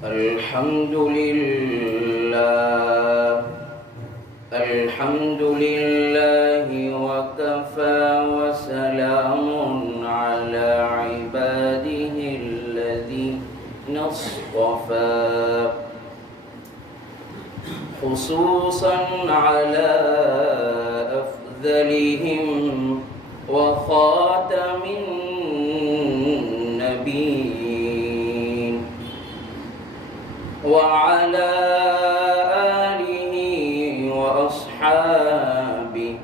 الحمد لله وكفى وسلام على عباده الذين اصطفى خصوصا على أفضلهم وخاتم النبيين وعلى آله وأصحابه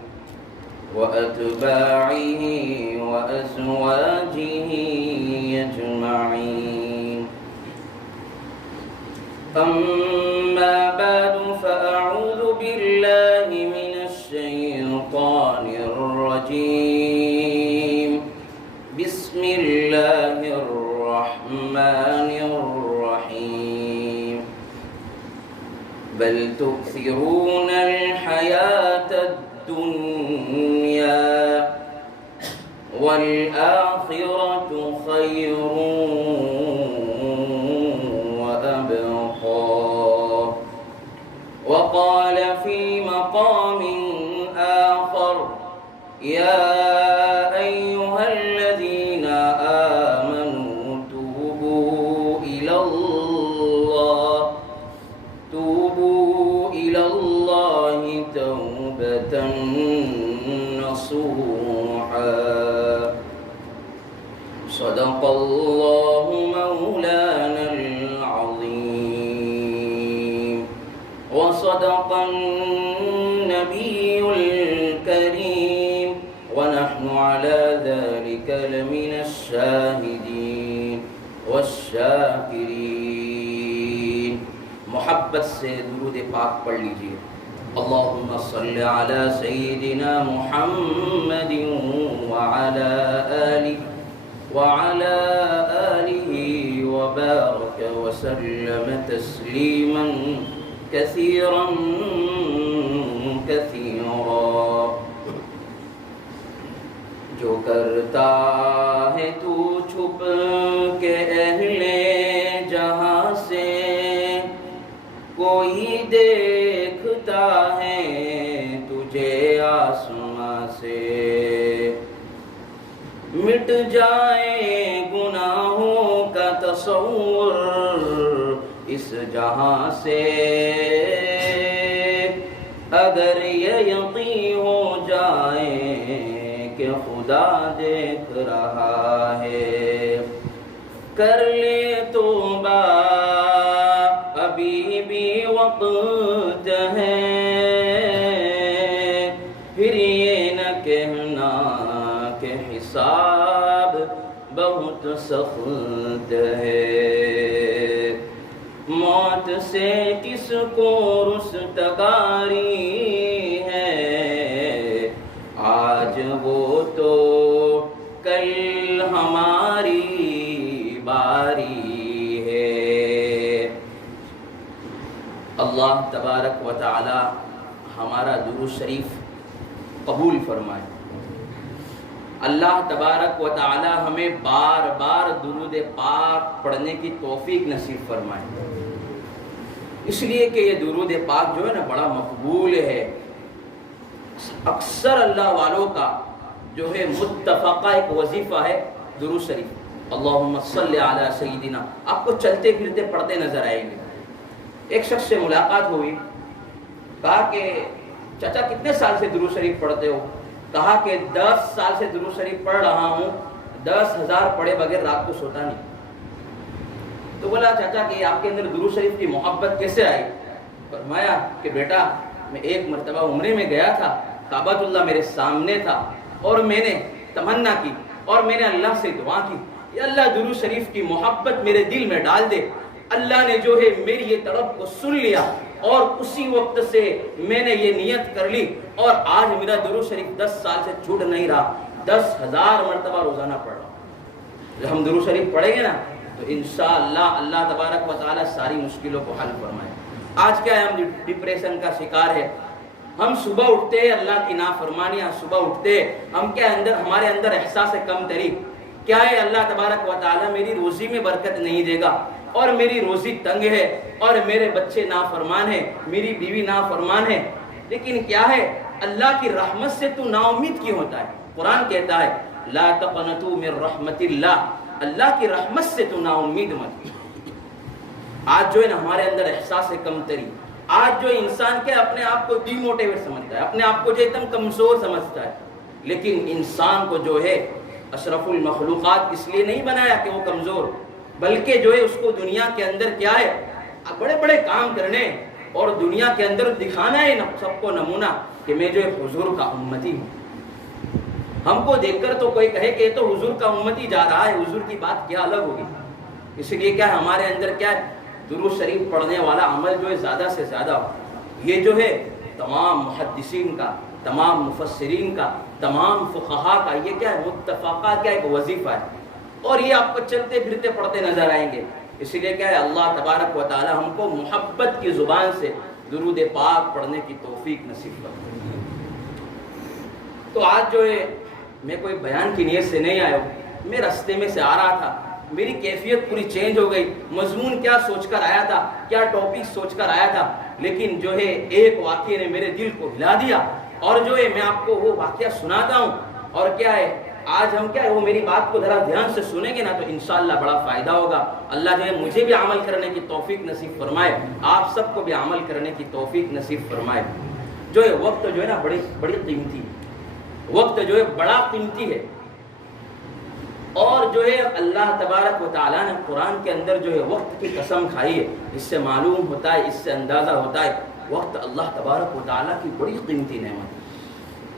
وأتباعه وأزواجه أجمعين. أما بعد فأعوذ بالله من الشيطان الرجيم. بسم الله الرحمن الرحيم. بل تؤثرون الحياة الدنيا والآخرة خير وأبقى. وقال في مقام آخر يا أيها الذين آمنوا توبوا إلى الله توبة نصوحا. صدق الله مولانا العظيم وصدق النبي الكريم ونحن على ذلك لمن الشاهدين والشاکرین. محبت سے درود پاک پڑھ لیجیے. اللہم صل علی سیدنا محمد وعلى آله وبارك وسلم تسلیما كثيرا كثيرا. جو کرتا ہے تو چھپ کے اہل جہاں سے، کوئی دیکھتا ہے تجھے آسماں سے. مٹ جائے گناہوں کا تصور اس جہاں سے، اگر یہ یقین ہو جائے کہ خدا دیکھ رہا ہے. کر لے توبہ ابھی بھی وقت ہے، پھر یہ نہ کہنا کہ حساب بہت سخت ہے. موت سے کس کو رستگاری ہے، آج وہ تو کل ہماری باری ہے. اللہ تبارک و تعالی ہمارا درود شریف قبول فرمائے. اللہ تبارک و تعالی ہمیں بار بار درود پاک پڑھنے کی توفیق نصیب فرمائے. اس لیے کہ یہ درود پاک جو ہے نا بڑا مقبول ہے. اکثر اللہ والوں کا جو ہے متفقہ ایک وظیفہ ہے درود شریف. اللہم صلی علی سیدنا. آپ کو چلتے پھرتے پڑھتے نظر آئیں گے. ایک شخص سے ملاقات ہوئی، کہا کہ چچا کتنے سال سے درود شریف پڑھتے ہو؟ کہا کہ 10 سال سے درود شریف پڑھ رہا ہوں، 10,000 پڑھے بغیر رات کو سوتا نہیں. تو بولا چچا کہ آپ کے اندر درود شریف کی محبت کیسے آئی؟ فرمایا کہ بیٹا میں ایک مرتبہ عمرے میں گیا تھا، کعبۃ اللہ میرے سامنے تھا اور میں نے تمنا کی اور میں نے اللہ سے دعا کی کہ اللہ درود شریف کی محبت میرے دل میں ڈال دے. اللہ نے جو ہے میری یہ طلب کو سن لیا اور اسی وقت سے میں نے یہ نیت کر لی اور آج میرا درود شریف 10 سال سے چھوٹ نہیں رہا. 10,000 مرتبہ روزانہ پڑھ رہا ہوں. جب ہم درود شریف پڑھیں گے نا تو انشاءاللہ اللہ تبارک و تعالی ساری مشکلوں کو حل فرمائے. آج کیا ہے، ہم ڈپریشن کا شکار ہے. ہم صبح اٹھتے اللہ کی نافرمانیاں، صبح اٹھتے ہم کیا ہمارے اندر احساس کم تری. کیا ہے اللہ تبارک و تعالیٰ میری روزی میں برکت نہیں دے گا اور میری روزی تنگ ہے اور میرے بچے نافرمان ہیں، میری بیوی نافرمان ہے، لیکن کیا ہے اللہ کی رحمت سے تو نا امید کیوں ہوتا ہے؟ قرآن کہتا ہے لا تقنطوا من رحمت اللہ، اللہ کی رحمت سے تو نا امید مت۔ آج جو ہے نا ہمارے اندر احساس کمتری، آج جو انسان کے اپنے آپ کو ڈی موٹیویٹ سمجھتا ہے، اپنے آپ کو جو ایک دم کمزور سمجھتا ہے، لیکن انسان کو جو ہے اشرف المخلوقات اس لیے نہیں بنایا کہ وہ کمزور، بلکہ جو ہے اس کو دنیا کے اندر کیا ہے بڑے بڑے کام کرنے اور دنیا کے اندر دکھانا ہے سب کو نمونہ کہ میں جو ہے حضور کا امتی ہوں۔ ہم کو دیکھ کر تو کوئی کہے کہ یہ تو حضور کا امتی جا رہا ہے، حضور کی بات کیا الگ ہوگی۔ اس لیے کیا ہے ہمارے اندر کیا ہے درود شریف پڑھنے والا عمل جو ہے زیادہ سے زیادہ ہو۔ یہ جو ہے تمام محدثین کا، تمام مفسرین کا، تمام فقہا کا یہ کیا ہے متفقہ کیا ایک وظیفہ ہے، اور یہ آپ کو چلتے پھرتے پڑھتے نظر آئیں گے۔ اس لیے کیا ہے اللہ تبارک و تعالی ہم کو محبت کی زبان سے درود پاک پڑھنے کی توفیق نصیب کرے۔ تو آج جو ہے میں کوئی بیان کی نیت سے نہیں آیا ہوں، میں راستے میں سے آ رہا تھا، میری کیفیت پوری چینج ہو گئی، مضمون کیا سوچ کر آیا تھا، کیا ٹاپک سوچ کر آیا تھا، لیکن جو ہے ایک واقعے نے میرے دل کو ہلا دیا، اور جو ہے میں آپ کو وہ واقعہ سناتا ہوں۔ اور کیا ہے آج ہم کیا ہے وہ میری بات کو ذرا دھیان سے سنیں گے نا تو انشاءاللہ بڑا فائدہ ہوگا۔ اللہ جو ہے مجھے بھی عمل کرنے کی توفیق نصیب فرمائے، آپ سب کو بھی عمل کرنے کی توفیق نصیب فرمائے۔ جو ہے وقت جو ہے نا بڑی قیمتی، وقت جو ہے بڑا قیمتی ہے، اور جو ہے اللہ تبارک و تعالیٰ نے قرآن کے اندر جو ہے وقت کی قسم کھائی ہے۔ اس سے معلوم ہوتا ہے، اس سے اندازہ ہوتا ہے وقت اللہ تبارک و تعالیٰ کی بڑی قیمتی نعمت ہے۔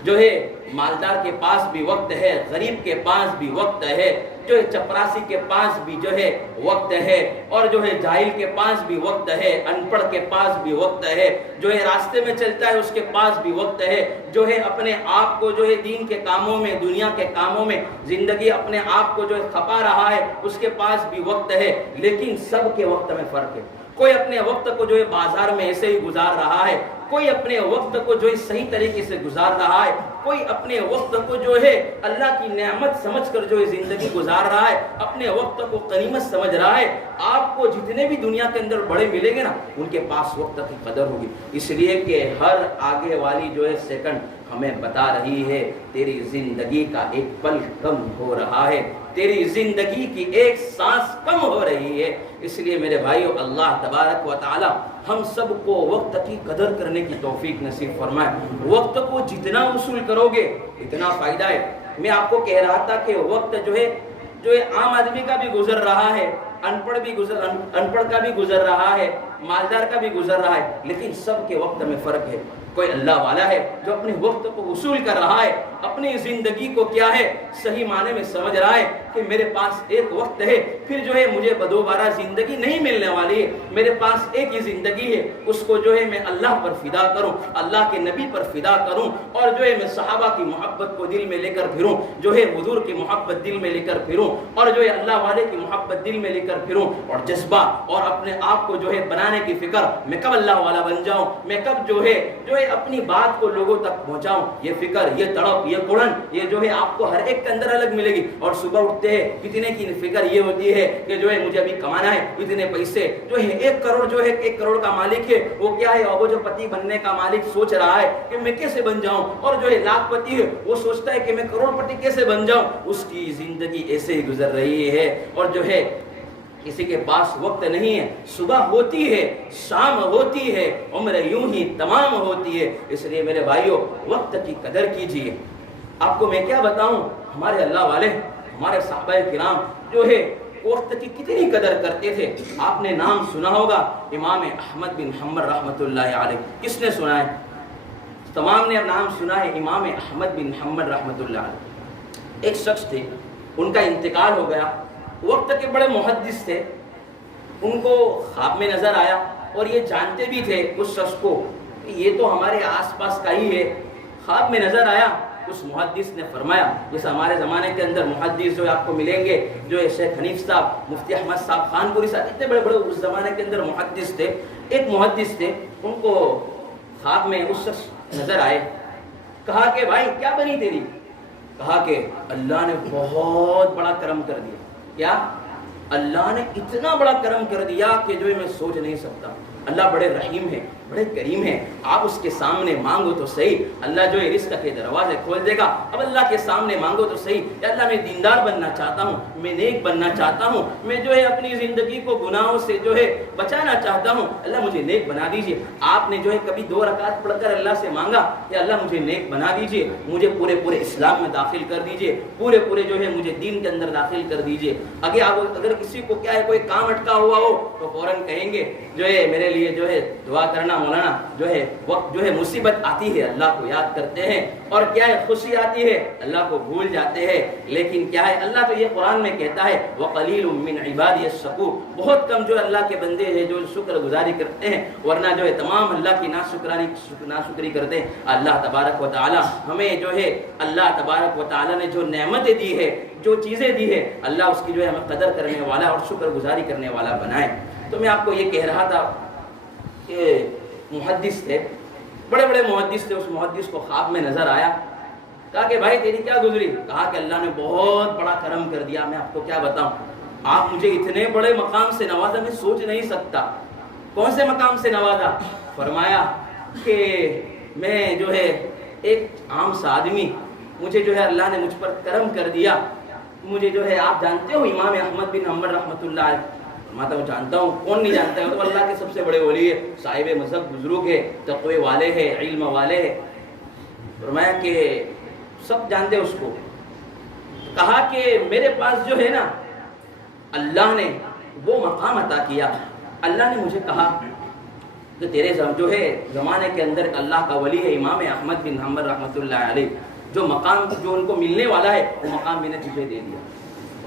جو ہے مالدار کے پاس بھی وقت ہے، غریب کے پاس بھی وقت ہے، جو ہے چپراسی کے پاس بھی جو ہے وقت ہے، اور جو ہے جاہل کے پاس بھی وقت ہے، ان پڑھ کے پاس بھی وقت ہے، جو ہے راستے میں چلتا ہے اس کے پاس بھی وقت ہے، جو ہے اپنے آپ کو جو ہے دین کے کاموں میں، دنیا کے کاموں میں زندگی اپنے آپ کو جو ہے کھپا رہا ہے اس کے پاس بھی وقت ہے۔ لیکن سب کے وقت میں فرق ہے، کوئی اپنے وقت کو جو ہے بازار میں ایسے ہی گزار رہا ہے، کوئی اپنے وقت کو جو ہے صحیح طریقے سے گزار رہا ہے، کوئی اپنے وقت کو جو ہے اللہ کی نعمت سمجھ کر جو ہے زندگی گزار رہا ہے، اپنے وقت کو غنیمت سمجھ رہا ہے۔ آپ کو جتنے بھی دنیا کے اندر بڑے ملیں گے نا ان کے پاس وقت کی قدر ہوگی، اس لیے کہ ہر آگے والی جو ہے سیکنڈ ہمیں بتا رہی ہے تیری زندگی کا ایک پل کم ہو رہا ہے، تیری زندگی کی ایک سانس کم ہو رہی ہے۔ اس لیے میرے بھائیو اللہ تبارک و تعالی ہم سب کو وقت کی قدر کرنے کی توفیق نصیب فرمائے۔ وقت کو جتنا وصول کرو گے اتنا فائدہ ہے۔ میں آپ کو کہہ رہا تھا کہ وقت جو ہے عام آدمی کا بھی گزر رہا ہے، ان پڑھ کا بھی گزر رہا ہے، مالدار کا بھی گزر رہا ہے، لیکن سب کے وقت میں فرق ہے۔ کوئی اللہ والا ہے جو اپنے وقت کو وصول کر رہا ہے، اپنی زندگی کو کیا ہے صحیح معنی میں سمجھ رہا ہے کہ میرے پاس ایک وقت ہے، پھر جو ہے مجھے دوبارہ زندگی نہیں ملنے والی ہے، میرے پاس ایک ہی زندگی ہے، اس کو جو ہے میں اللہ پر فدا کروں، اللہ کے نبی پر فدا کروں، اور جو ہے میں صحابہ کی محبت کو دل میں لے کر پھروں، جو ہے حضور کی محبت دل میں لے کر پھروں، اور جو ہے اللہ والے کی محبت دل میں لے کر پھروں، اور جذبہ اور اپنے آپ کو جو ہے بنانے کی فکر، میں کب اللہ والا بن جاؤں، میں کب جو ہے اپنی بات کو لوگوں تک پہنچاؤں، یہ فکر، یہ تڑپ، یہ کڑن، یہ جو ہے آپ کو ہر ایک کے اندر الگ ملے گی۔ اور صبح اٹھتے ہیں کتنے کی فکر یہ ہوتی ہے کہ جو ہے مجھے ابھی کمانا ہے اتنے پیسے، جو ہے 1 کروڑ جو ہے 1 کروڑ کا مالک ہے وہ کیا ہے وہ جو پتی بننے کا مالک سوچ رہا ہے کہ میں کیسے بن جاؤں، اور جو ہے لاکھ پتی ہے وہ سوچتا ہے کہ میں کروڑ پتی کیسے بن جاؤں۔ اس کی زندگی ایسے ہی گزر رہی ہے، اور جو ہے کسی کے پاس وقت نہیں ہے، صبح ہوتی ہے، شام ہوتی ہے، عمر یوں ہی تمام ہوتی ہے۔ اس لیے میرے بھائیوں وقت کی قدر کیجیے۔ آپ کو میں کیا بتاؤں، ہمارے اللہ والے، ہمارے صحابہ کرام جو ہے وقت کی کتنی قدر کرتے تھے۔ آپ نے نام سنا ہوگا امام احمد بن حنبل رحمۃ اللہ علیہ، کس نے سنا ہے؟ تمام نے نام سنا ہے امام احمد بن حنبل رحمۃ اللہ علیہ۔ ایک شخص تھے، ان کا انتقال ہو گیا، وقت کے بڑے محدث تھے، ان کو خواب میں نظر آیا، اور یہ جانتے بھی تھے اس شخص کو کہ یہ تو ہمارے آس پاس کا ہی ہے۔ خواب میں نظر آیا، اس محدث نے فرمایا، جیسے ہمارے زمانے کے اندر محدث جو آپ کو ملیں گے، جو ہے شیخ حنیف صاحب، مفتی احمد صاحب، خان پوری صاحب، اتنے بڑے بڑے اس زمانے کے اندر محدث تھے۔ ایک محدث تھے، ان کو خواب میں اس شخص نظر آئے، کہا کہ بھائی کیا بنی تیری؟ کہا کہ اللہ نے بہت بڑا کرم کر دیا. کیا؟ اللہ نے اتنا بڑا کرم کر دیا کہ جو میں سوچ نہیں سکتا. اللہ بڑے رحیم ہے, بڑے کریم ہے. آپ اس کے سامنے مانگو تو صحیح, اللہ جو ہے رزق کے دروازے کھول دے گا. اب اللہ کے سامنے مانگو تو صحیح, یا اللہ میں دیندار بننا چاہتا ہوں, میں نیک بننا چاہتا ہوں, میں جو ہے اپنی زندگی کو گناہوں سے جو ہے بچانا چاہتا ہوں, اللہ مجھے نیک بنا دیجئے. آپ نے جو ہے کبھی 2 رکعت پڑھ کر اللہ سے مانگا کہ اللہ مجھے نیک بنا دیجئے, مجھے پورے اسلام میں داخل کر دیجئے, پورے جو ہے مجھے دین کے اندر داخل کر دیجئے. اگر کسی کو کیا ہے کوئی کام اٹکا ہوا ہو تو فوراً کہیں گے جو ہے میرے لیے جو ہے دعا کرنا مولانا. جو ہے وقت جو ہے مصیبت آتی ہے اللہ کو یاد کرتے ہیں, اور کیا ہے خوشی آتی ہے اللہ کو بھول جاتے ہیں. لیکن کیا ہے اللہ تو یہ قرآن میں کہتا ہے وَقَلِيلٌ مِّنْ عِبَادِيَ الشَّكُورُ, بہت کم جو اللہ کے بندے ہیں جو شکر گزاری کرتے ہیں, ورنہ جو ہے تمام اللہ کی ناشکری کرتے ہیں. اللہ تبارک و تعالی ہمیں جو ہے اللہ تبارک و تعالی نے جو نعمتیں دی ہے, جو چیزیں دی ہے, اللہ اس کی جو ہے ہمیں قدر کرنے والا اور شکر گزاری کرنے والا بنائے. تو میں آپ کو یہ کہہ رہا تھا کہ محدث تھے, بڑے محدث تھے. اس محدث کو خواب میں نظر آیا, کہا کہ بھائی تیری کیا گزری؟ کہا کہ اللہ نے بہت بڑا کرم کر دیا, میں آپ کو کیا بتاؤں, آپ مجھے اتنے بڑے مقام سے نوازا میں سوچ نہیں سکتا. کون سے مقام سے نوازا؟ فرمایا کہ میں جو ہے ایک عام سا آدمی, مجھے جو ہے اللہ نے مجھ پر کرم کر دیا. مجھے جو ہے آپ جانتے ہو امام احمد بن حنبل رحمۃ اللہ علیہ, فرماتا ہوں جانتا ہوں, کون نہیں جانتا ہے, وہ اللہ کے سب سے بڑے ولی ہے, صاحب مذہب بزرگ ہے, تقوی والے ہیں, علم والے ہیں. فرمایا کہ سب جانتے اس کو. کہا کہ میرے پاس جو ہے نا اللہ نے وہ مقام عطا کیا. اللہ نے مجھے کہا کہ تیرے جو ہے زمانے کے اندر اللہ کا ولی ہے امام احمد بن حنبل رحمۃ اللہ علیہ, جو مقام جو ان کو ملنے والا ہے وہ مقام میں نے تجھے دے دیا.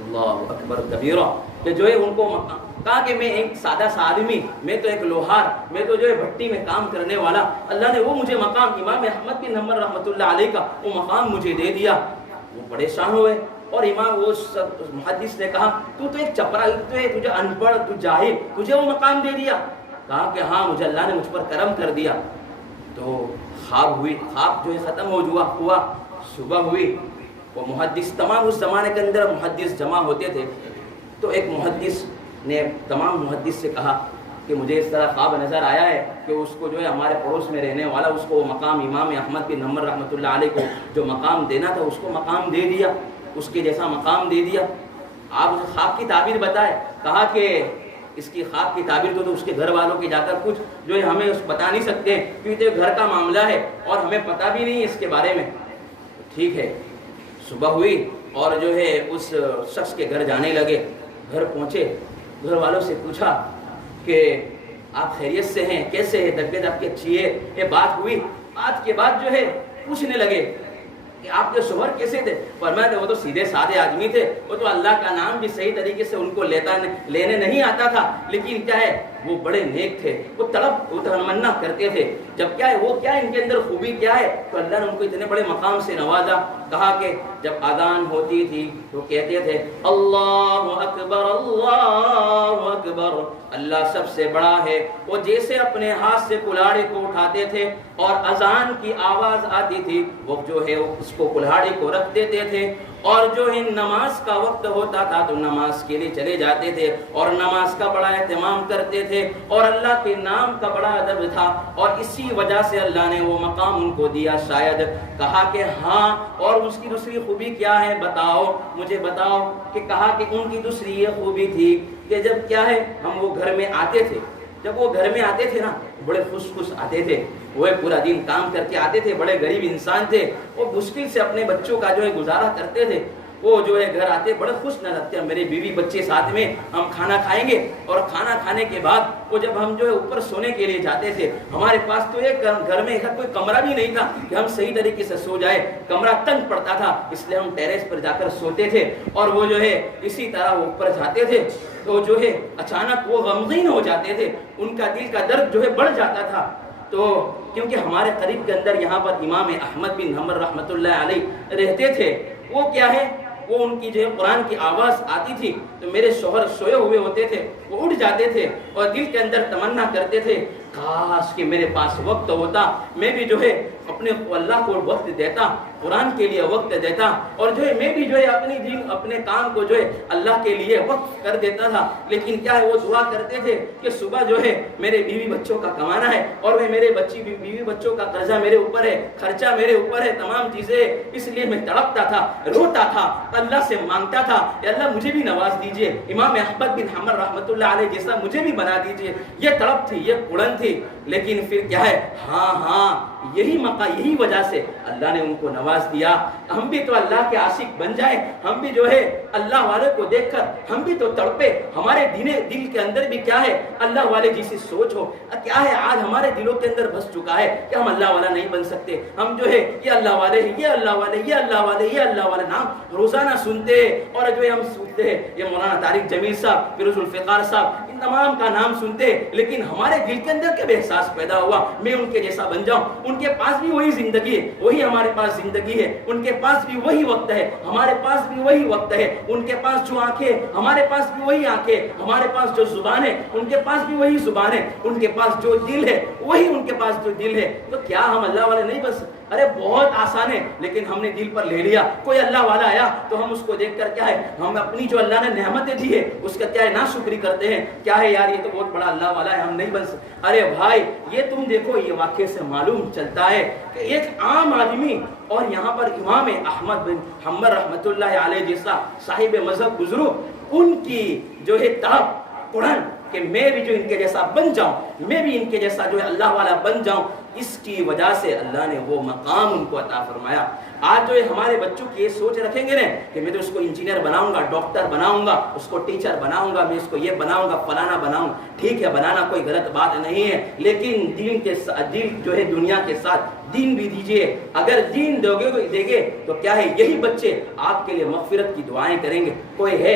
اللہ اکبر کبیرہ. کہ جو ہے ان کو کہا کہ میں ایک سادہ سا آدمی, میں تو ایک لوہار, میں تو جو ہے بھٹی میں کام کرنے والا, اللہ نے وہ مجھے مقام امام احمد بن حنبل رحمۃ اللہ علیہ کا وہ مقام مجھے دے دیا. وہ پریشان ہوئے, اور امام وہ محدث نے کہا تو ایک چپرا, تو ہے تجھے ان پڑھ, تو جاہل, تجھے وہ مقام دے دیا؟ کہا کہ ہاں مجھے اللہ نے مجھ پر کرم کر دیا. تو خواب ہوئی, خواب جو ہے ختم ہوا, صبح ہوئی. وہ محدث, تمام اس زمانے کے اندر محدث جمع ہوتے تھے, تو ایک محدث نے تمام محدث سے کہا کہ مجھے اس طرح خواب نظر آیا ہے کہ اس کو جو ہے ہمارے پڑوس میں رہنے والا, اس کو مقام امام احمد بن حنبل رحمۃ اللہ علیہ کو جو مقام دینا تھا اس کو مقام دے دیا, اس کے جیسا مقام دے دیا. آپ اسے خواب کی تعبیر بتائے. کہا کہ اس کی خواب کی تعبیر تو اس کے گھر والوں کے جا کر کچھ جو ہے ہمیں بتا نہیں سکتے, کیونکہ گھر کا معاملہ ہے اور ہمیں پتہ بھی نہیں اس کے بارے میں. ٹھیک ہے. صبح ہوئی اور جو ہے اس شخص کے گھر جانے لگے. گھر پہنچے, گھر والوں سے پوچھا کہ آپ خیریت سے ہیں, کیسے ہے, طبیعت آپ کی اچھی ہے؟ یہ بات ہوئی. بات کے بعد جو ہے پوچھنے لگے کہ آپ کے شوہر کیسے تھے؟ فرمایا وہ تو سیدھے سادے آدمی تھے, وہ تو اللہ کا نام بھی صحیح طریقے سے ان کو لینے نہیں آتا تھا, لیکن کیا ہے وہ بڑے نیک تھے, وہ تمنا کرتے تھے. جب کیا ہے وہ کیا ہے ان کے اندر خوبی کیا ہے, تو اللہ نے ان کو اتنے بڑے مقام سے نوازا. کہا کہ جب اذان ہوتی تھی تو کہتے تھے اللہ اکبر اللہ اکبر, اللہ سب سے بڑا ہے. وہ جیسے اپنے ہاتھ سے کلاڑی کو اٹھاتے تھے اور اذان کی آواز آتی تھی, وہ جو ہے اس کو کلاڑی کو رکھ دیتے تھے, اور جو ہے نماز کا وقت ہوتا تھا تو نماز کے لیے چلے جاتے تھے اور نماز کا بڑا اہتمام کرتے تھے, اور اللہ کے نام کا بڑا ادب تھا, اور اسی وجہ سے اللہ نے وہ مقام ان کو دیا شاید. کہا کہ ہاں, اور اس کی دوسری خوبی کیا ہے بتاؤ, مجھے بتاؤ. کہ کہا کہ ان کی دوسری یہ خوبی تھی کہ جب کیا ہے ہم وہ گھر میں آتے تھے, جب وہ گھر میں آتے تھے نا بڑے خوش آتے تھے, وہ پورا دن کام کر کے آتے تھے, بڑے غریب انسان تھے, وہ مشکل سے اپنے بچوں کا جو ہے گزارا کرتے تھے. وہ جو ہے گھر آتے بڑے خوش نہ رہتے, میرے بیوی بچے ساتھ میں, ہم کھانا کھائیں گے, اور کھانا کھانے کے بعد وہ جب ہم جو ہے اوپر سونے کے لیے جاتے تھے, ہمارے پاس تو ایک گھر میں ایسا کوئی کمرہ بھی نہیں تھا کہ ہم صحیح طریقے سے سو جائے, کمرہ تنگ پڑتا تھا, اس لیے ہم ٹیریس پر جا کر سوتے تھے. اور وہ جو ہے اسی طرح وہ اوپر جاتے تھے تو جو ہے اچانک وہ غمگین ہو جاتے تھے, ان کا دل کا درد جو ہے بڑھ جاتا تھا. تو کیونکہ ہمارے قریب کے اندر یہاں پر امام احمد بن حنبل رحمۃ اللہ علیہ رہتے تھے, وہ کیا ہے وہ ان کی جو ہے قرآن کی آواز آتی تھی تو میرے شوہر سوئے ہوئے ہوتے تھے, وہ اٹھ جاتے تھے اور دل کے اندر تمنا کرتے تھے کاش کہ میرے پاس وقت ہوتا، میں بھی جو ہے اپنے اللہ کو وقت دیتا، قرآن کے لیے وقت دیتا، اور جو ہے میں بھی جو ہے اپنی دین اپنے کام کو جو ہے اللہ کے لیے وقت کر دیتا تھا۔ لیکن کیا ہے وہ دعا کرتے تھے کہ صبح جو ہے میرے بیوی بچوں کا کمانا ہے، اور وہ میرے بیوی بچوں کا قرضہ میرے اوپر ہے، خرچہ میرے اوپر ہے، تمام چیزیں، اس لیے میں تڑپتا تھا، روتا تھا، اللہ سے مانگتا تھا کہ اللہ مجھے بھی نواز دیجئے، امام احمد بن حنبل رحمۃ اللہ علیہ جیسا مجھے بھی بنا دیجئے۔ یہ تڑپ تھی، یہ کڑن تھی، لیکن پھر کیا ہے، ہاں یہی یہی وجہ سے اللہ نے ان کو نواز دیا۔ ہم بھی تو اللہ کے عاشق بن جائیں، ہم بھی جو ہے اللہ والے کو دیکھ کر ہم بھی تو تڑپے، ہمارے دل کے اندر بھی کیا ہے اللہ والے جیسی سوچ ہو۔ کیا ہے آج ہمارے دلوں کے اندر بس چکا ہے کہ ہم اللہ والا نہیں بن سکتے، ہم جو ہے یہ اللہ والے ہیں، یہ اللہ والے، یہ اللہ والے، یہ اللہ والے نام روزانہ سنتے ہیں، اور جو ہے ہم سنتے ہیں یہ مولانا طارق جمیل صاحب، فیروز الفقار صاحب، ان تمام کا نام سنتے ہیں، لیکن ہمارے دل کے اندر کب احساس پیدا ہوا میں ان کے جیسا بن جاؤں؟ ان کے پاس بھی وہی زندگی ہے، وہی ہمارے پاس زندگی ہے، ان کے پاس بھی وہی وقت ہے، ہمارے پاس بھی وہی وقت ہے، ان کے پاس جو آنکھیں ہمارے پاس بھی وہی آنکھیں، ہمارے پاس جو زبان ہے ان کے پاس بھی وہی زبان ہے، ان کے پاس جو دل ہے وہی ان کے پاس جو دل ہے۔ تو کیا ہم اللہ والے نہیں بن سکتے؟ ارے بہت آسان ہے، لیکن ہم نے دل پر لے لیا۔ کوئی اللہ والا آیا تو ہم اس کو دیکھ کر کیا ہے، ہم اپنی جو اللہ نے نعمتیں دی ہے اس کا کیا ہے ناشکری کرتے ہیں، کیا ہے یار یہ تو بہت بڑا اللہ والا ہے، ہم نہیں بن سکتے۔ ارے بھائی یہ تم دیکھو، یہ واقعے سے معلوم چلتا ہے کہ ایک عام آدمی اور یہاں پر امام احمد بن حنبل رحمۃ اللہ علیہ جیسا صاحب مذہب بزرگ، ان کی جو ہے تڑپ قرآن کہ میں بھی جو ان کے جیسا بن جاؤں، میں بھی ان کے جیسا جو ہے اللہ والا بن جاؤں، اس کی وجہ سے اللہ نے وہ مقام ان کو عطا فرمایا۔ آج جو ہے ہمارے بچوں کی یہ سوچ رکھیں گے نا کہ میں تو اس کو انجینئر بناؤں گا، ڈاکٹر بناؤں گا، اس کو ٹیچر بناؤں گا، میں اس کو یہ بناؤں گا، فلانا بناؤں، ٹھیک ہے بنانا کوئی غلط بات نہیں ہے، لیکن دین کے دین جو ہے دنیا کے ساتھ دین بھی دیجئے۔ اگر دین دے گے تو کیا ہے یہی بچے آپ کے لیے مغفرت کی دعائیں کریں گے۔ کوئی ہے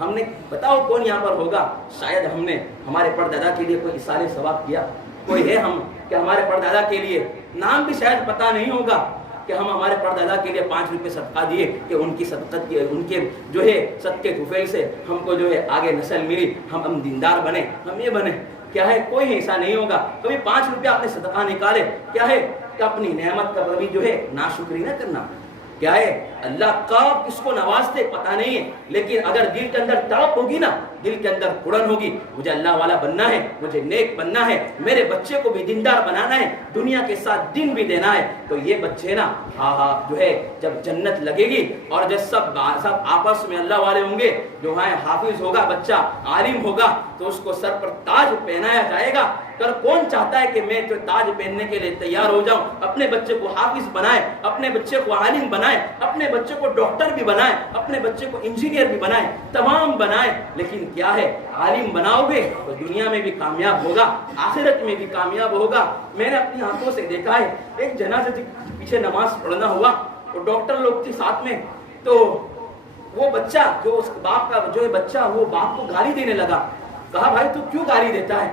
ہم نے بتاؤ کون یہاں پر ہوگا، شاید ہم نے ہمارے پردادا کے لیے کوئی اصالے ثواب کیا؟ کوئی ہے ہم کہ ہمارے پردادا کے لیے نام بھی شاید پتہ نہیں ہوگا کہ ہم ہمارے پردادا کے لیے 5 روپے صدقہ دیے کہ ان کی صدقت کی ان کے جو ہے صدقے طفیل سے ہم کو جو ہے آگے نسل ملی، ہم دیندار بنے، ہم یہ بنے؟ کیا ہے کوئی ایسا نہیں ہوگا۔ کبھی 5 روپیہ اپنے صدقہ نکالے، کیا ہے کہ اپنی نعمت کا کبھی جو ہے ناشکری نہ کرنا۔ کیا ہے اللہ کب کس کو نوازتے پتہ نہیں ہے، لیکن اگر دل کے اندر تڑپ ہوگی نا، دل کے اندر کڑن ہوگی، مجھے اللہ والا بننا ہے، مجھے نیک بننا ہے، میرے بچے کو بھی دیندار بنانا ہے، دنیا کے ساتھ دین بھی دینا ہے، تو یہ بچے نا جو ہے جب جنت لگے گی اور جب سب آپس میں اللہ والے ہوں گے، جو ہے حافظ ہوگا بچہ، عالم ہوگا، تو اس کو سر پر تاج پہنایا جائے گا۔ کون چاہتا ہے کہ میں جو تاج پہننے کے لیے تیار ہو جاؤں، اپنے بچے کو حافظ بنائے، اپنے بچے کو عالم بنائے، اپنے بچے کو ڈاکٹر بھی بنائے، اپنے بچے کو انجینئر بھی بنائے، تمام بنائے، لیکن کیا ہے عالم بناؤ گے تو دنیا میں بھی کامیاب ہوگا، آخرت میں بھی کامیاب ہوگا۔ میں نے اپنی آنکھوں سے دیکھا ہے، ایک جنازے کے پیچھے نماز پڑھنا ہوا، تو ڈاکٹر لوگ تھے ساتھ میں، تو وہ بچہ جو اس باپ کا جو ہے بچہ، وہ باپ کو گالی دینے لگا۔ کہا بھائی تو کیوں گالی دیتا ہے؟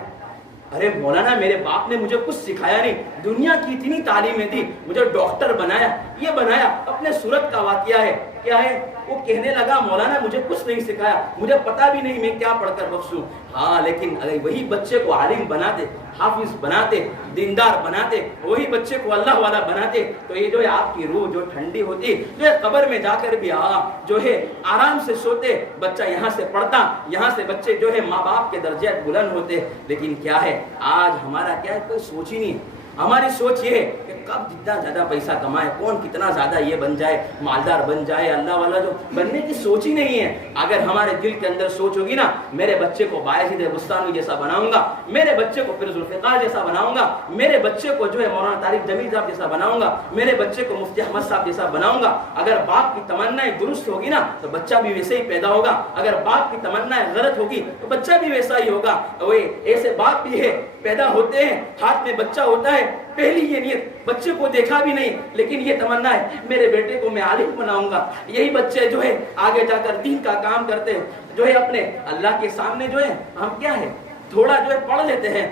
ارے مولانا میرے باپ نے مجھے کچھ سکھایا نہیں، دنیا کی اتنی تعلیمیں دی، مجھے ڈاکٹر بنایا، یہ بنایا، اپنے صورت کا واقعہ ہے۔ کیا ہے وہ کہنے لگا مولانا مجھے کچھ نہیں سکھایا، مجھے پتا بھی نہیں میں کیا پڑھ کر بخشوں۔ ہاں لیکن اگر وہی بچے کو عالم بناتے، حافظ بناتے، دیندار بناتے، وہی بچے کو اللہ والا بناتے، تو یہ جو ہے آپ کی روح جو ٹھنڈی ہوتی، جو ہے قبر میں جا کر بھی جو ہے آرام سے سوتے، بچہ یہاں سے پڑھتا، یہاں سے بچے جو ہے ماں باپ کے درجات بلند ہوتے۔ لیکن کیا ہے آج ہمارا کیا ہے کوئی سوچ ہی نہیں ہے۔ ہماری سوچ یہ ہے کہ کب جتنا زیادہ پیسہ کمائے، کون کتنا زیادہ یہ بن جائے، مالدار بن جائے، اللہ والا جو بننے کی سوچ ہی نہیں ہے۔ اگر ہمارے دل کے اندر سوچ ہوگی نا، میرے بچے کو باعث بستانی جیسا بناؤں گا، میرے بچے کو فیروز الفقار جیسا بناؤں گا، میرے بچے کو جو ہے مولانا طارق جمیل صاحب جیسا بناؤں گا، میرے بچے کو مفتی احمد صاحب جیسا بناؤں گا۔ اگر باپ کی تمنائیں درست ہوگی نا تو بچہ بھی ویسے ہی پیدا ہوگا، اگر باپ کی تمنائیں غلط ہوگی تو بچہ بھی ویسا ہی ہوگا۔ ایسے باپ بھی ہے پیدا ہوتے ہیں، ہاتھ میں بچہ ہوتا ہے، پہلی یہ نیت بچے کو دیکھا بھی نہیں، لیکن یہ تمنا ہے میرے بیٹے کو میں عالم بناؤں گا۔ یہی بچے جو ہے آگے جا کر دین کا کام کرتے ہیں، جو ہے اپنے اللہ کے سامنے جو ہے ہم کیا ہے تھوڑا جو ہے پڑھ لیتے ہیں،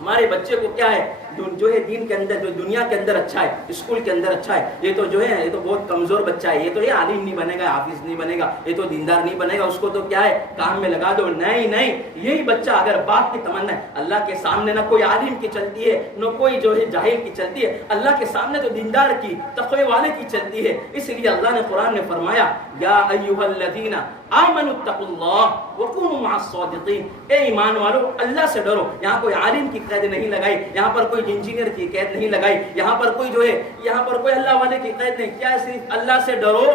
ہمارے بچے کو کیا ہے جو ہے دین کے اندر جو دنیا کے اندر اچھا ہے, اسکول کے اندر اچھا ہے, یہ تو جو ہے یہ تو بہت کمزور بچہ ہے, یہ تو یہ عالم نہیں بنے گا, حافظ نہیں بنے گا, یہ تو دیندار نہیں بنے گا, اس کو تو کیا ہے کام میں لگا دو. نہیں نہیں, یہی بچہ اگر باپ کی تمنا ہے, اللہ کے سامنے نہ کوئی عالم کی چلتی ہے نہ کوئی جو ہے جاہل کی چلتی ہے, اللہ کے سامنے تو دیندار کی تقوی والے کی چلتی ہے. اس لیے اللہ نے قرآن میں فرمایا یا ایھا الذین آمنوا اتقوا اللہ وکونوا مع الصادقین, اے ایمان والو اللہ سے ڈرو. یہاں کوئی عالم کی قید نہیں لگائی, یہاں پر کوئی انجینئر کی قید نہیں لگائی, یہاں پر کوئی جو ہے یہاں پر کوئی اللہ والے کی قید نہیں. کیا صرف اللہ سے ڈرو,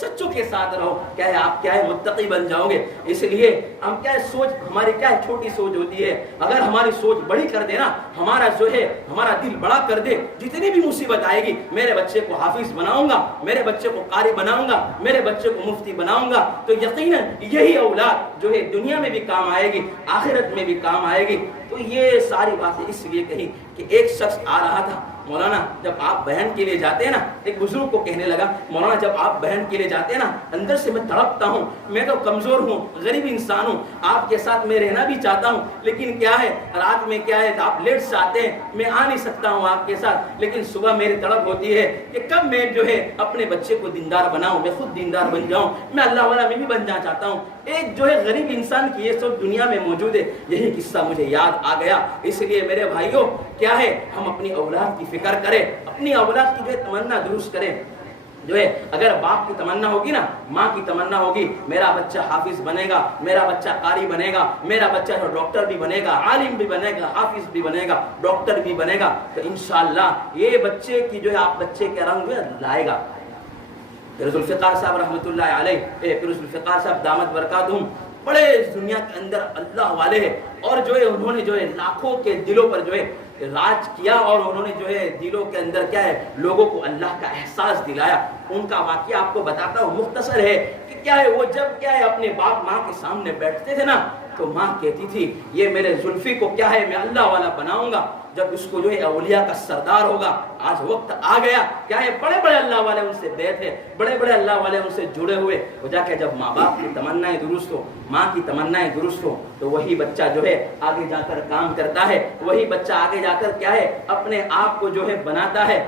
سچوں کے ساتھ رہو, کیا ہے آپ کیا ہے متقی بن جاؤ گے. اس لیے ہم کیا ہے سوچ ہماری کیا ہے چھوٹی سوچ ہوتی ہے, اگر ہماری سوچ بڑی کر دے نا, ہمارا جو ہے ہمارا دل بڑا کر دے, جتنی بھی مصیبت آئے گی, میرے بچے کو حافظ بناؤں گا, میرے بچے کو قاری بناؤں گا, میرے بچے کو مفتی بناؤں گا, تو یقیناً یہی اولاد جو ہے دنیا میں بھی کام آئے گی, آخرت میں بھی کام آئے گی. تو یہ ساری باتیں اس لیے کہی کہ ایک شخص آ رہا تھا, مولانا جب آپ بہن کے لیے جاتے ہیں نا, ایک بزرگ کو کہنے لگا مولانا جب آپ بہن کے لیے جاتے ہیں نا, اندر سے میں تڑپتا ہوں, میں تو کمزور ہوں, غریب انسان ہوں, آپ کے ساتھ میں رہنا بھی چاہتا ہوں, لیکن کیا ہے رات میں کیا ہے آپ لیٹ سے آتے ہیں, میں آ نہیں سکتا ہوں آپ کے ساتھ, لیکن صبح میری تڑپ ہوتی ہے کہ کب میں جو ہے اپنے بچے کو دیندار بناؤں, میں خود دیندار بن جاؤں, میں اللہ والا میں بھی بن جانا چاہتا ہوں. ایک جو ہے غریب انسان کی یہ سب دنیا میں موجود ہے. یہی قصہ مجھے یاد آ گیا. اس لیے میرے بھائیوں کیا ہے ہم اپنی اولاد کی فکر کریں, اپنی اولاد کی جو ہے تمنا درست کریں. جو ہے اگر باپ کی تمنا ہوگی نا, ماں کی تمنا ہوگی میرا بچہ حافظ بنے گا, میرا بچہ قاری بنے گا, میرا بچہ ڈاکٹر بھی بنے گا, عالم بھی بنے گا, حافظ بھی بنے گا, ڈاکٹر بھی بنے گا, تو انشاءاللہ یہ بچے کی جو ہے آپ بچے کے رنگ جو ہے لائے گا. پیر ذوالفقار صاحب رحمۃ اللہ علیہ, پیر ذوالفقار صاحب دامت برکاتہم بڑے دنیا کے اندر اللہ والے ہیں, اور جو ہے انہوں نے جو ہے لاکھوں کے دلوں پر جو ہے راج کیا, اور انہوں نے جو ہے دلوں کے اندر کیا ہے لوگوں کو اللہ کا احساس دلایا. ان کا واقعہ آپ کو بتاتا ہوں, مختصر ہے کہ کیا ہے وہ جب کیا ہے اپنے باپ ماں کے سامنے بیٹھتے تھے نا, تو ماں کہتی تھی یہ میرے زلفی کو کیا ہے میں اللہ والا بناؤں گا, جب اس کو جو ہے اولیاء کا سردار ہوگا. آج وقت آ گیا, کیا ہے بڑے بڑے اللہ والے ان سے بیٹھ ہے, بڑے بڑے اللہ والے ان سے جڑے ہوئے ہو جا کے جب ماں باپ کی تمنائیں درست ہو, ماں کی تمنائیں درست ہو, تو وہی بچہ جو ہے آگے جا کر کام کرتا ہے, وہی بچہ آگے جا کر کیا ہے اپنے آپ کو جو ہے بناتا ہے.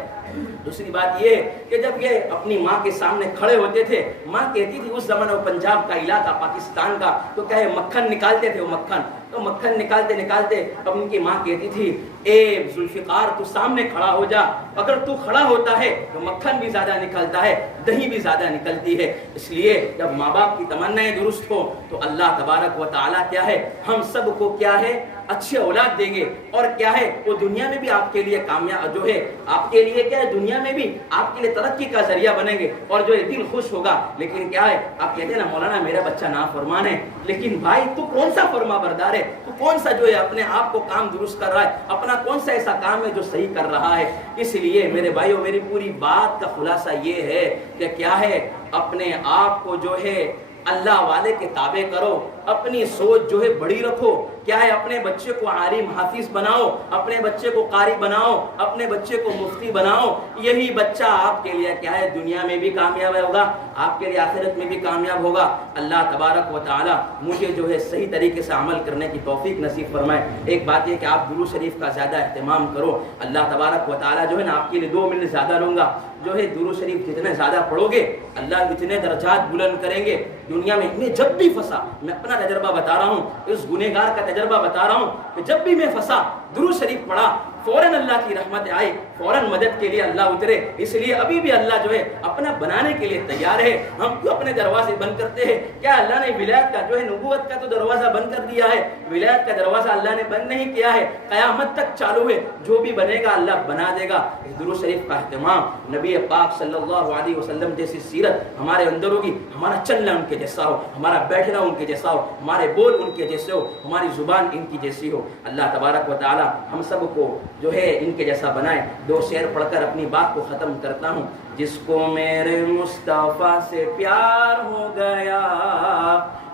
دوسری بات یہ کہ جب یہ اپنی ماں کے سامنے کھڑے ہوتے تھے, ماں کہتی تھی اس زمانے میں پنجاب کا علاقہ پاکستان کا, تو کیا ہے مکھن نکالتے تھے, وہ مکھن تو مکھن نکالتے نکالتے اب ان کی ماں کہتی تھی اے ذوالفقار تو سامنے کھڑا ہو جا, اگر تو کھڑا ہوتا ہے تو مکھن بھی زیادہ نکلتا ہے, دہی بھی زیادہ نکلتی ہے. اس لیے جب ماں باپ کی تمنائیں درست ہو تو اللہ تبارک و تعالیٰ کیا ہے ہم سب کو کیا ہے اچھے اولاد دیں گے, اور کیا ہے وہ دنیا میں بھی آپ کے لیے کامیاب جو ہے آپ کے لیے کیا ہے دنیا میں بھی آپ کے لیے ترقی کا ذریعہ بنیں گے, اور جو ہے دل خوش ہوگا. لیکن کیا ہے آپ کہتے ہیں نا مولانا میرا بچہ نافرمان ہے, لیکن بھائی تو کون سا فرما بردار ہے, تو کون سا جو ہے اپنے آپ کو کام درست کر رہا ہے, اپنا کون سا ایسا کام ہے جو صحیح کر رہا ہے. اس لیے میرے بھائیوں میری پوری بات کا خلاصہ یہ ہے کہ کیا ہے اپنے آپ کو جو ہے اللہ والے کے تابع کرو, اپنی سوچ جو ہے بڑی رکھو, کیا ہے اپنے بچے کو عالم حافظ بناؤ, اپنے بچے کو قاری بناؤ, اپنے بچے کو مفتی بناؤ. یہی بچہ آپ کے لیے کیا ہے دنیا میں بھی کامیاب ہوگا, آپ کے لیے آخرت میں بھی کامیاب ہوگا. اللہ تبارک و تعالی مجھے جو ہے صحیح طریقے سے عمل کرنے کی توفیق نصیب فرمائے. ایک بات یہ کہ آپ درود شریف کا زیادہ اہتمام کرو. اللہ تبارک و تعالی جو ہے نا آپ کے لیے 2 منٹ زیادہ لوں گا, جو ہے درود شریف جتنے زیادہ پڑھو گے اللہ اتنے درجات بلند کریں گے دنیا میں. میں جب بھی پھنسا, میں اپنا تجربہ بتا رہا ہوں, اس گنہگار کا تجربہ بتا رہا ہوں کہ جب بھی میں پھنسا درود شریف پڑھا فوراً اللہ کی رحمت آئی, فوراً مدد کے لیے اللہ اترے. اس لیے ابھی بھی اللہ جو ہے اپنا بنانے کے لیے تیار ہے. ہم کیوں اپنے دروازے بند کرتے ہیں؟ کیا اللہ نے ولایت کا جو ہے نبوت کا تو دروازہ بند کر دیا ہے, ولایت کا دروازہ اللہ نے بند نہیں کیا ہے, قیامت تک چالو ہے. جو بھی بنے گا اللہ بنا دے گا. درود شریف کا اہتمام, نبی پاک صلی اللہ علیہ وسلم جیسی سیرت ہمارے اندر ہوگی, ہمارا چلنا ان کے جیسا ہو, ہمارا بیٹھنا ان کے جیسا ہو, ہمارے بول ان کے جیسے ہو, ہماری زبان ان کی جیسی ہو. اللہ تبارک و تعالی ہم سب کو جو ہے ان کے جیسا بنائے. 2 شعر پڑھ کر اپنی بات کو ختم کرتا ہوں. جس کو میرے مصطفیٰ سے پیار ہو گیا,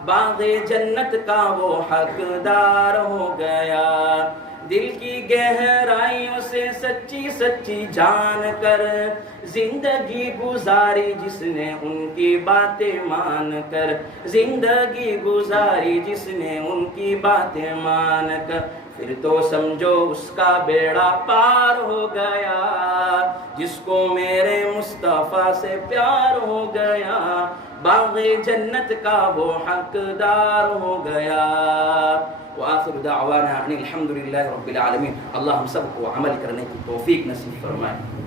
باغ جنت کا وہ حقدار ہو گیا. دل کی گہرائیوں سے سچی سچی جان کر زندگی گزاری جس نے ان کی باتیں مان کر, زندگی گزاری جس نے ان کی باتیں مان کر. پھر تو سمجھو اس کا بیڑا پار ہو گیا، جس کو میرے مصطفیٰ سے پیار ہو گیا، باغ جنت کا وہ حقدار ہو گیا۔ وآخر دعوانا ان الحمد للہ رب العالمین۔ اللہ ہم سب کو عمل کرنے کی توفیق نصیب فرمائے۔